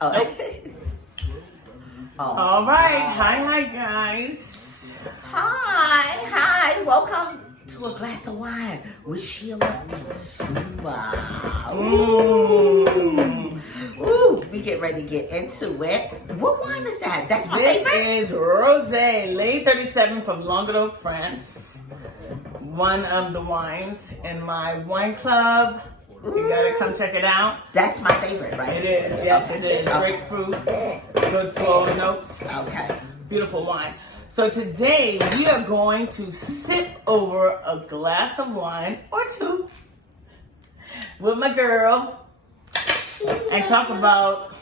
Oh. Nope. Oh. All right. Hi, guys. Hi. Welcome to A Glass of Wine with Sheila Eva Suma. Ooh, we get ready to get into it. What wine is that? That's my This favorite. is Rosé Late 37 from Languedoc, France. One of the wines in my wine club. You gotta come check it out. That's my favorite, right? It is, yes, it is. Grapefruit, good floral notes. Okay. Beautiful wine. So today we are going to sip over a glass of wine or two with my girl and talk about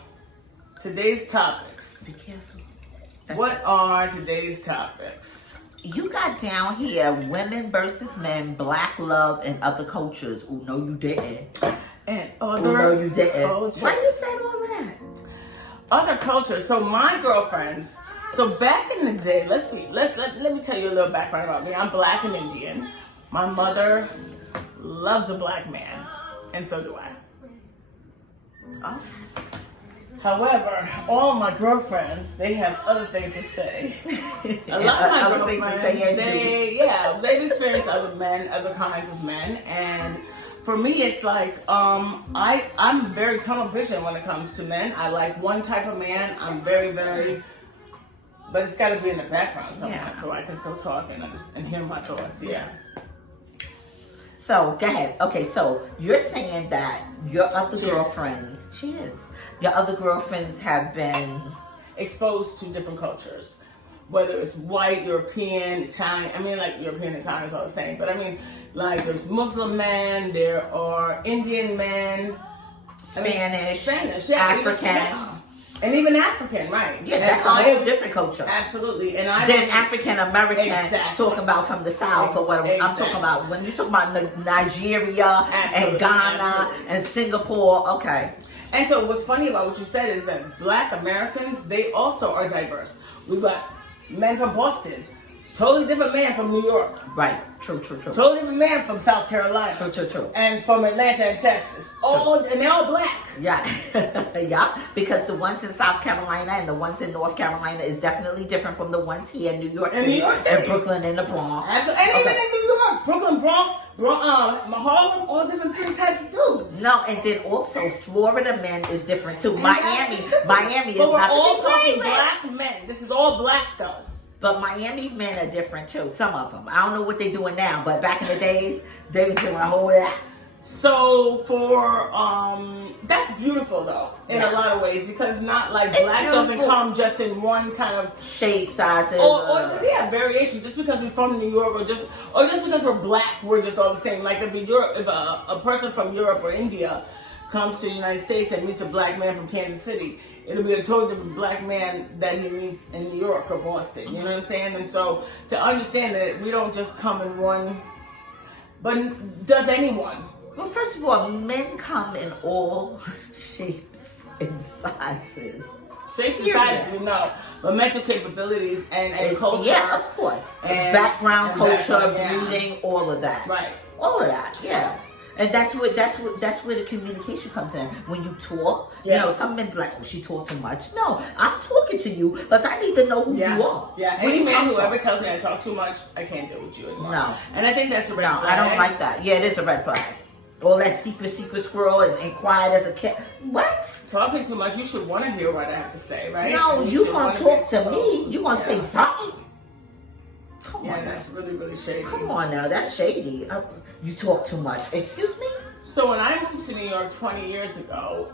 today's topics. Be careful. What are today's topics? You got down here women versus men, black love, and other cultures. Oh, no, you didn't. And Oh, other no, you didn't. cultures. Why you said all of that? Other cultures. So my girlfriends. So back in the day, let me tell you a little background about me. I'm black and Indian. My mother loves a black man, and so do I. Oh. However, all my girlfriends, they have other things to say. A lot of my Other things to girlfriends, say they've experienced other men, other kinds of men, and for me, it's like I'm very tunnel vision when it comes to men. I like one type of man. I'm very, but it's got to be in the background somewhere, so I can still talk and hear my thoughts. Yeah. So, go ahead. Okay, so you're saying that your other Cheers. girlfriends, your other girlfriends have been Exposed to different cultures, whether it's white, European, Italian. I mean, like European and Italian is all the same, but I mean, like there's Muslim men, there are Indian men, Spanish, yeah, African. and even African, right? Yeah, And that's a whole different culture. Absolutely, and Then African American, Exactly. talking about from the South or whatever. I'm Exactly. talking about when you talk about Nigeria and Absolutely, Ghana absolutely. and Singapore. Okay. And so what's funny about what you said is that black Americans, they also are diverse. We've got men from Boston, totally different man from New York, Right. True. totally different man from South Carolina, True. and from Atlanta and Texas. And they're all black. Yeah. Yeah. Because the ones in South Carolina and the ones in North Carolina is definitely different from the ones here in New York In City, New York City. and Brooklyn and the Bronx. And even in New York, Brooklyn, Bronx, Harlem, all different three types of dudes. No, and then also Florida men is different too. And Miami that is different. is But we're not all the talking same. black men. This is all black though. But Miami men are different too. Some of them. I don't know what they're doing now, but back in the days, they was doing a whole lot. So for that's beautiful though in a lot of ways, because not like It's black beautiful. doesn't come just in one kind of Shape, sizes. or just variation. Just because we're from New York or just because we're black, we're just all the same. Like if a person from Europe or India comes to the United States and meets a black man from Kansas City, it'll be a totally different black man that he meets in New York or Boston. You know what I'm saying? And so to understand that we don't just come in one, but does anyone? Well, first of all, men come in all shapes and sizes. Shapes and sizes, we know, but mental capabilities and culture. Yeah, of course. And background, culture, background, yeah. breeding, all of that. Right. All of that, yeah. And that's where the communication comes in. When you talk, Yeah. you know, some men be like, oh, she talks too much. No, I'm talking to you because I need to know who you are. Yeah, Where any you man come who from. ever tells me I talk too much, I can't deal with you anymore. No. And I think that's a red No, flag. I don't like that. Yeah, it is a red flag. All that secret squirrel and quiet as a cat. What? Talking too much, you should want to hear what I have to say, right? No, And you should gonna wanna talk be to me. You gonna say Yeah. something. Come Yeah, on now. that's really, really shady. Come on now, that's shady. You talk too much. Excuse me? So when I moved to New York 20 years ago,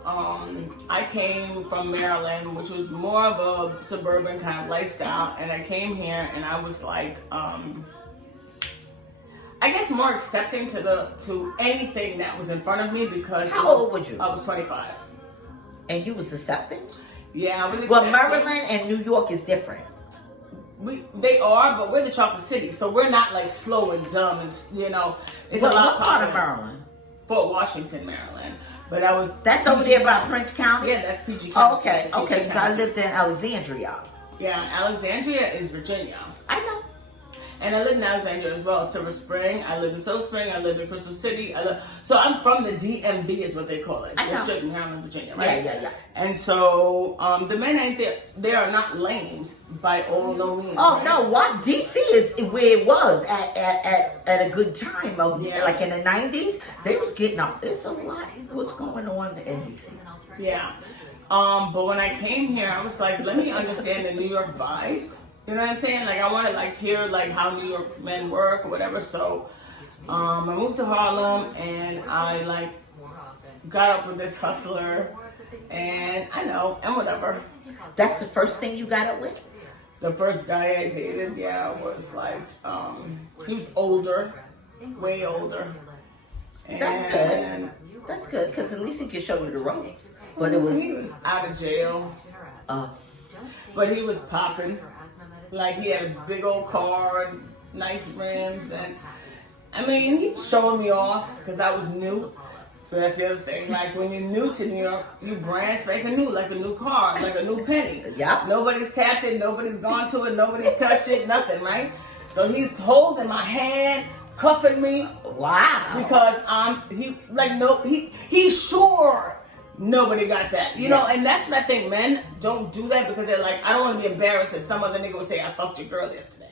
I came from Maryland, which was more of a suburban kind of lifestyle, and I came here and I was like, I guess more accepting to anything that was in front of me because How old were you? I was 25. And you was accepting? Yeah, I was Well, accepting. Maryland and New York is different. They are, but we're the chocolate city, so we're not like slow and dumb, and you know, it's What a lot part of popular. Maryland? Fort Washington, Maryland. But I was That's over there by Prince County? Yeah, that's PG Oh, County. okay, okay. PG So I County. lived in Alexandria. Yeah, Alexandria is Virginia. I know. And I live in Alexandria as well, Silver Spring. I live in Silver Spring. I live in Crystal City. So I'm from the DMV is what they call it. District in Maryland, Virginia, right? Yeah. And so the men ain't there. They are not lames by all no means. Oh, right? no, what? DC is where it was at a good time. Like in the 90s, they was getting up. There's a lot what's going on in DC. Yeah. But when I came here, I was like, let me understand the New York vibe. You know what I'm saying? Like, I want to, like, hear, like, how New York men work or whatever. So, I moved to Harlem, and I, like, got up with this hustler, and and whatever. That's the first thing you got up with? The first guy I dated, was, like, he was older, way older. And that's good. That's good, because at least he can show you the ropes. But he was out of jail. But he was popping. Like, he had a big old car and nice rims, and I mean, he was showing me off because I was new. So that's the other thing. Like, when you're new to New York, you brand spanking new, like a new car, like a new penny. Yeah. Nobody's tapped it, nobody's gone to it, nobody's touched it, nothing, right? So he's holding my hand, cuffing me. Wow. Because he's sure nobody got that, you know, and that's what I think men don't do that because they're like, I don't want to be embarrassed that some other nigga would say I fucked your girl yesterday.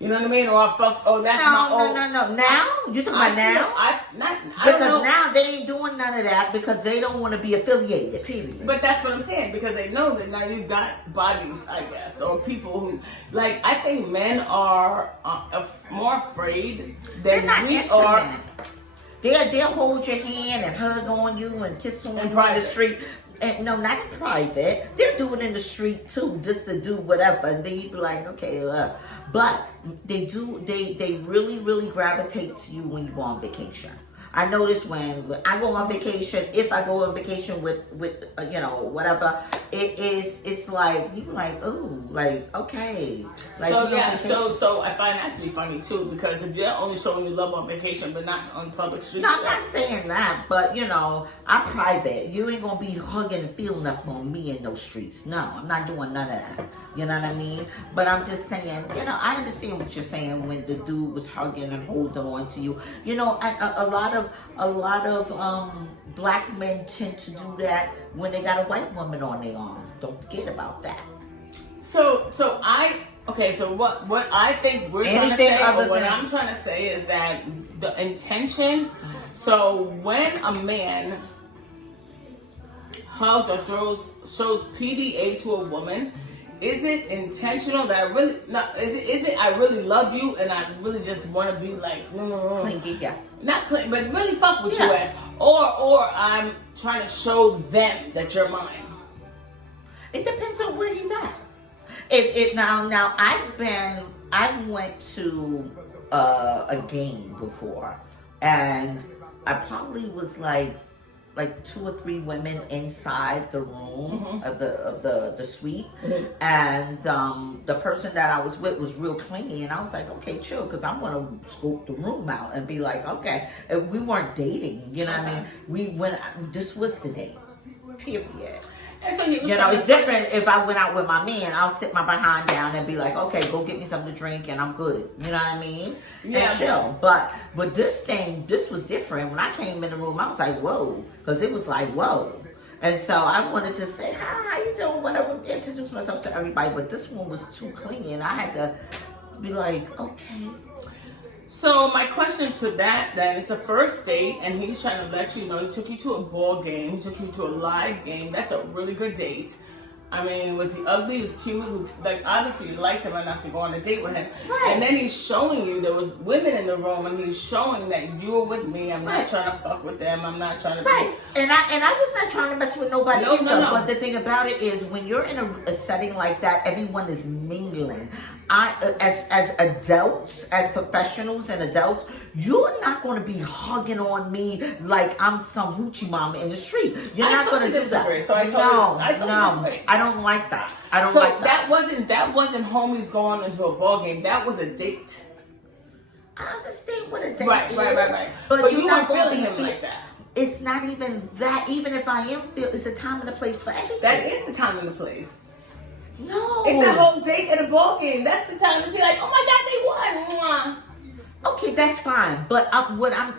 You know what I mean? Or I fucked. Oh, that's my old. No. Now you talking about now? I because don't know. Now they ain't doing none of that because they don't want to be affiliated. Period. But that's what I'm saying because they know that now you got bodies, I guess, or people who like. I think men are more afraid than we are. They'll hold your hand and hug on you and kiss on you in the street. And no, not in private. They'll do it in the street too, just to do whatever. And then you be like, okay, but they do. They really, really gravitate to you when you go on vacation. I notice when I go on vacation, if I go on vacation with whatever, it's like you like, ooh, like okay, like so I find that to be funny too because if you're only showing you love on vacation but not on public streets. No, I'm not saying that, but I'm private. You ain't gonna be hugging and feeling up on me in those streets. No, I'm not doing none of that. You know what I mean? But I'm just saying, I understand what you're saying when the dude was hugging and holding on to you. A lot of black men tend to do that when they got a white woman on their arm. Don't forget about that. So what I think we're trying to say, or what I'm trying to say is that the intention. So when a man hugs or shows PDA to a woman, is it intentional that I really is it I really love you and I really just want to be like clingy, yeah. Not clingy, but really fuck with you ass, or I'm trying to show them that you're mine. It depends on where he's at. If now I went to a game before, and I probably was like 2 or 3 women inside the room of the suite, and the person that I was with was real clingy, and I was like, okay, chill, because I'm gonna scope the room out and be like, okay, and we weren't dating, you know what I mean? This was the date, period. And so it's different if I went out with my man. I'll sit my behind down and be like, okay, go get me something to drink and I'm good. You know what I mean? Yeah. And chill. But this was different. When I came in the room, I was like, whoa. Because it was like, whoa. And so I wanted to say, hi, how you doing? Whatever, introduce myself to everybody. But this one was too clingy and I had to be like, okay. So my question to that then, it's a first date and he's trying to let you know he took you to a ball game, he took you to a live game. That's a really good date. I mean, was he ugly? Was he cute? Like, obviously you liked him enough to go on a date with him. Right. And then he's showing you there was women in the room and he's showing that you were with me. I'm not trying to fuck with them. I'm not trying to be... And I was not trying to mess with nobody either. No. But the thing about it is when you're in a setting like that, everyone is mingling. As adults, as professionals and adults, you're not going to be hugging on me like I'm some hoochie mama in the street. You're not going to do that. So I totally I don't like that. I don't like that. That wasn't homies going into a ball game. That was a date. I understand what a date is. Right. But you weren't feeling him like that. It's not even that. Even if I am it's a time and a place for everything. That is the time and the place. No. It's a whole date at a ball game. That's the time to be like, oh my God, they won. Okay, that's fine. But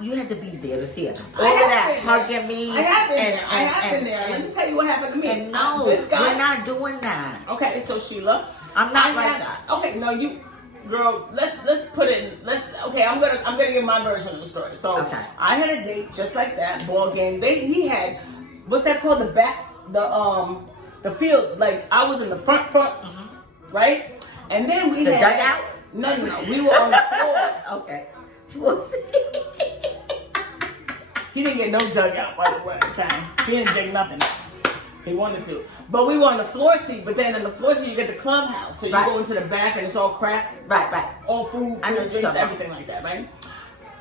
you had to be there to see it. All I of have that been there. hugging me. I have been there. I have been there. Let me tell you what happened to me. And no, This guy, we're not doing that. Okay, so Sheila, I'm not like that. Okay, no, you, girl. Let's put it. Okay, I'm gonna give my version of the story. So Okay. I had a date just like that, ball game. He had, what's that called? The field. Like I was in the front, right? And then we The had dugout? No, we were on the floor. Okay. He didn't get no dugout, by the way. Okay, he didn't dig nothing. He wanted to, but we were on the floor seat. But then on the floor seat, you get the clubhouse, so you go into the back, and it's all craft, Right. all food, I know drinks, everything like that, right?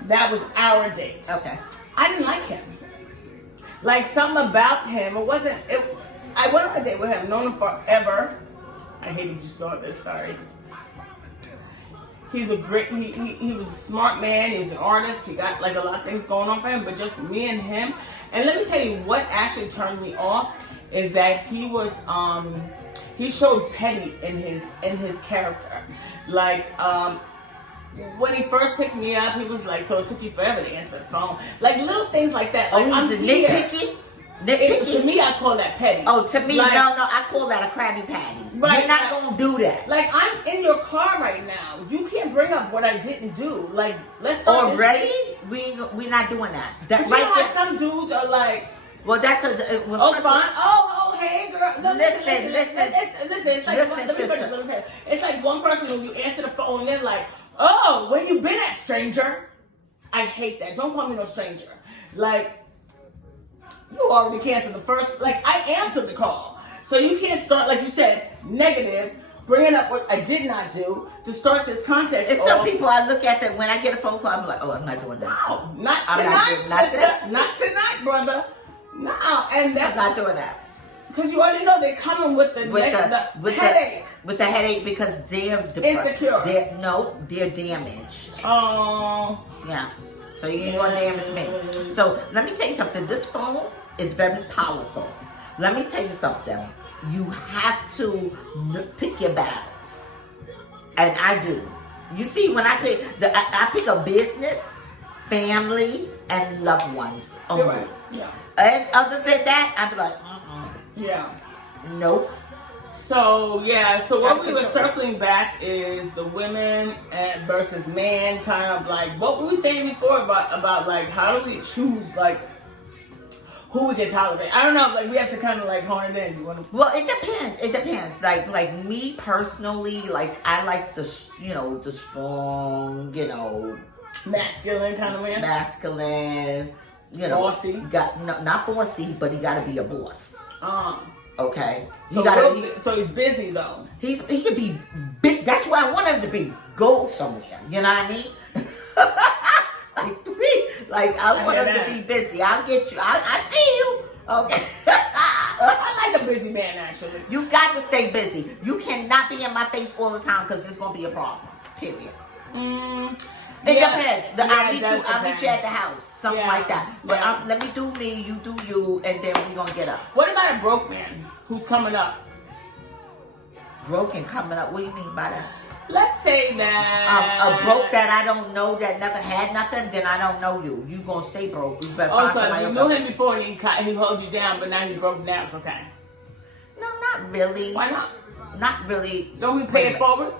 That was our date. Okay. I didn't like him. Like something about him, it wasn't. I went on a date with him, known him forever. I hate if you saw this. Sorry. He's a great. He was a smart man. He was an artist. He got like a lot of things going on for him. But just me and him. And let me tell you what actually turned me off is that he was. He showed petty in his character. Like when he first picked me up, he was like, "So it took you forever to answer the phone." Like little things like that. Like, Oh, he's a nitpicky. To me, I call that petty. Oh, to me, like, no, I call that a Krabby Patty. Right, You're not gonna do that. Like I'm in your car right now. You can't bring up what I didn't do. Like let's start Already, we not doing that. That But you know right how some dudes are like, well, that's a. oh fine, oh hey girl. No, Listen. It's like Listen, let me finish. It's like one person when you answer the phone, they're like, oh, where you been at, stranger? I hate that. Don't call me no stranger. Like you already canceled the first. Like I answered the call, so you can't start like you said negative. Bringing up what I did not do to start this context. And some people I look at that when I get a phone call, I'm like, oh, I'm not doing that. No, not tonight, sister. Not tonight, brother. No, and that's I'm not doing that. because you already know they're coming with the headache. With the headache because they're Insecure. They're damaged. Oh, Yeah. So you ain't gonna damage me. So let me tell you something. This phone is very powerful. Let me tell you something. You have to pick your battles, and I do. You see, when I pick a business, family, and loved ones only. right. Yeah. And other than that, I'd be like, Yeah. nope. So what we were circling back is the women versus man, kind of like what were we saying before about like how do we choose like who we can tolerate? I don't know. Like we have to kind of like hone it in. Well, it depends. It depends. Like me personally, like I like the strong, Masculine kind of man. masculine, Bossy. Not bossy, but he got to be a boss. Okay. So he's busy though. He could be big. That's why I want him to be. Go somewhere. You know what I mean? Like, please. Like, I want him to be busy. I'll get you. I see you. Okay. I like a busy man, actually. You got to stay busy. You cannot be in my face all the time because it's going to be a problem. Period. It depends. I'll meet you at the house. Something like that. But let me do me, you do you, and then we're going to get up. What about a broke man who's coming up? Broken coming up? What do you mean by that? Let's say that a broke that I don't know that never had nothing, then I don't know you. You gonna stay broke. You better find somebody you else. knew him before and he held you down, but now he broke now. It's okay. No, not really. Why not? Not really. Don't we pay it forward?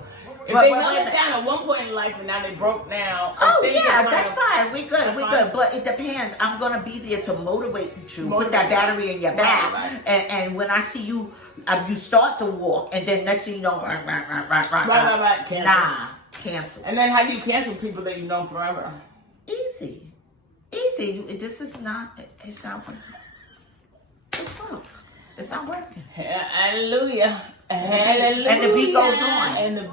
If they held us down at one point in life and now they broke now. Oh yeah, that's fine. We good. Good. But it depends. I'm gonna be there to motivate you. Put that battery in your back. Right. And when I see you, you start to walk, and then next thing you know, Right. Cancel. Nah, cancel. And then how do you cancel people that you've known forever? Easy. This is not. It's not working. It's not working. Hallelujah. Hallelujah. And the beat goes on. And the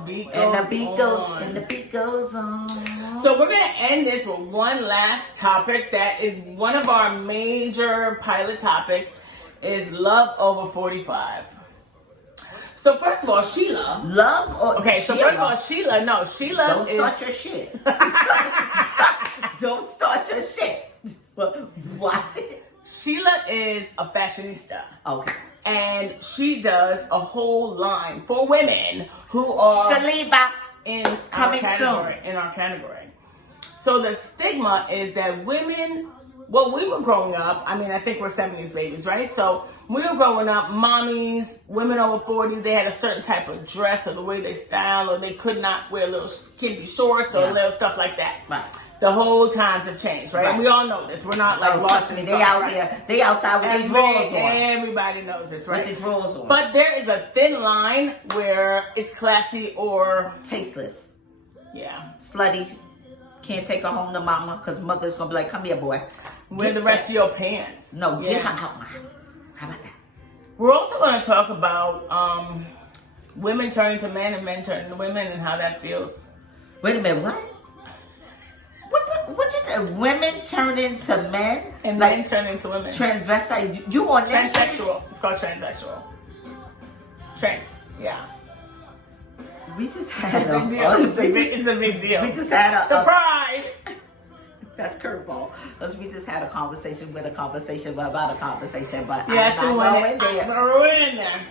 beat goes on. So we're going to end this with one last topic that is one of our major pilot topics is love over 45. So first of all, Sheila. Love or okay, so Sheila. first of all, Sheila Don't start your shit. Don't start your shit. But watch it. Sheila is a fashionista. Okay. and she does a whole line for women who are Sheila Eva in coming soon. In our category. So the stigma is that women, well, we were growing up, I mean, I think we're 70s babies, right? So we were growing up, mommies, women over 40, they had a certain type of dress or the way they style, or they could not wear little skimpy shorts or little stuff like that. Right. The whole times have changed, right? And we all know this. We're not like lost in the They out there. They outside with their drawers on. Everybody knows this, right? With their drawers on. But there is a thin line where it's classy or tasteless. Yeah. Slutty. Can't take her home to mama because mother's going to be like, come here, boy. Wear the rest of your pants. No, get her out my house. How about that? We're also going to talk about women turning to men and men turning to women and how that feels. Wait a minute, what? What you say? Women turn into men? And men turn into women. Transvestite. You on that? Transsexual. It's called transsexual. Yeah. We just had a big deal. It's a big deal. We just had a surprise. That's curveball. Because we just had a conversation about a conversation. But yeah, I threw it in there.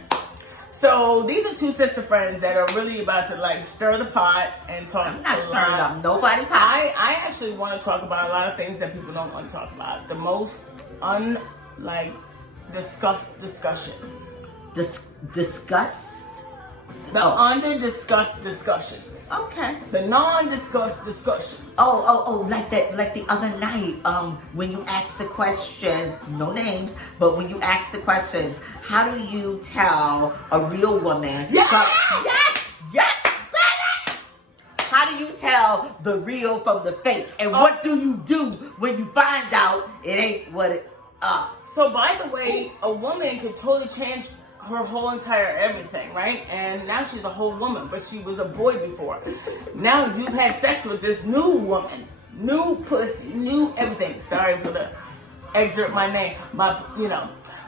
So these are two sister friends that are really about to like stir the pot and talk. I'm not stirring up nobody pot. I actually want to talk about a lot of things that people don't want to talk about. The most discussions. Discussed? The under-discussed discussions. Okay. The non-discussed discussions. Oh, like the other night, when you asked the question, no names, but when you asked the questions, how do you tell a real woman? Yes! How do you tell the real from the fake? And what do you do when you find out it ain't what it So by the way, a woman could totally change her whole entire everything, right? And now she's a whole woman, but she was a boy before. Now you've had sex with this new woman, new pussy, new everything. Sorry for the excerpt my name,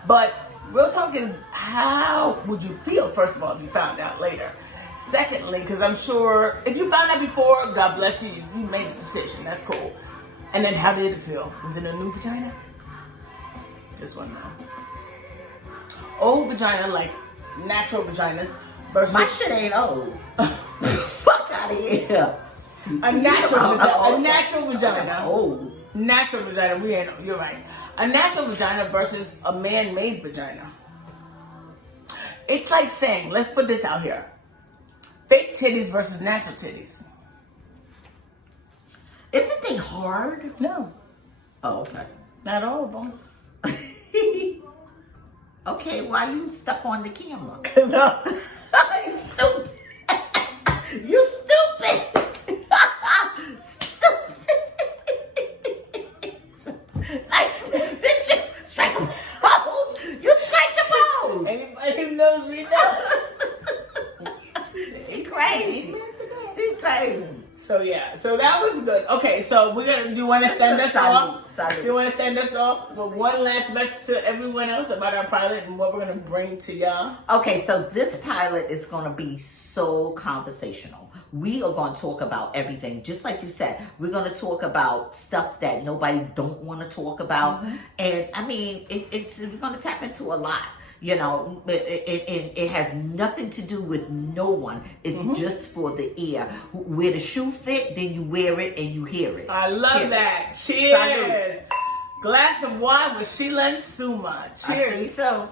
But real talk is, how would you feel, first of all, if you found out later? Secondly, because I'm sure if you found out before, God bless you, you made the decision. That's cool. And then how did it feel? Was it a new vagina? Just want to know. Old vagina, like natural vaginas, versus my shit ain't old. Fuck out of here. A natural vagina. Oh, natural vagina. We ain't. You're right. A natural vagina versus a man-made vagina. It's like saying, let's put this out here: fake titties versus natural titties. Isn't they hard? No. Oh, okay. Not all of them. Okay, why you stuck on the camera? Cause you stupid. You stupid. Like, bitch, you strike the pose. You strike the pose. Anybody who knows me knows. She's crazy. She's crazy. So yeah, so that was good. Okay, so we're gonna. Do you want to send us off? Do you want to send us off with one last message to everyone else about our pilot and what we're gonna bring to y'all? Okay, so this pilot is gonna be so conversational. We are gonna talk about everything, just like you said. We're gonna talk about stuff that nobody don't want to talk about, and I mean, we're gonna tap into a lot. It has nothing to do with no one. It's just for the ear. Where the shoe fit, then you wear it and you hear it. I love that. Cheers. Salud. Glass of wine with Sheila and Suma. Cheers. I see so.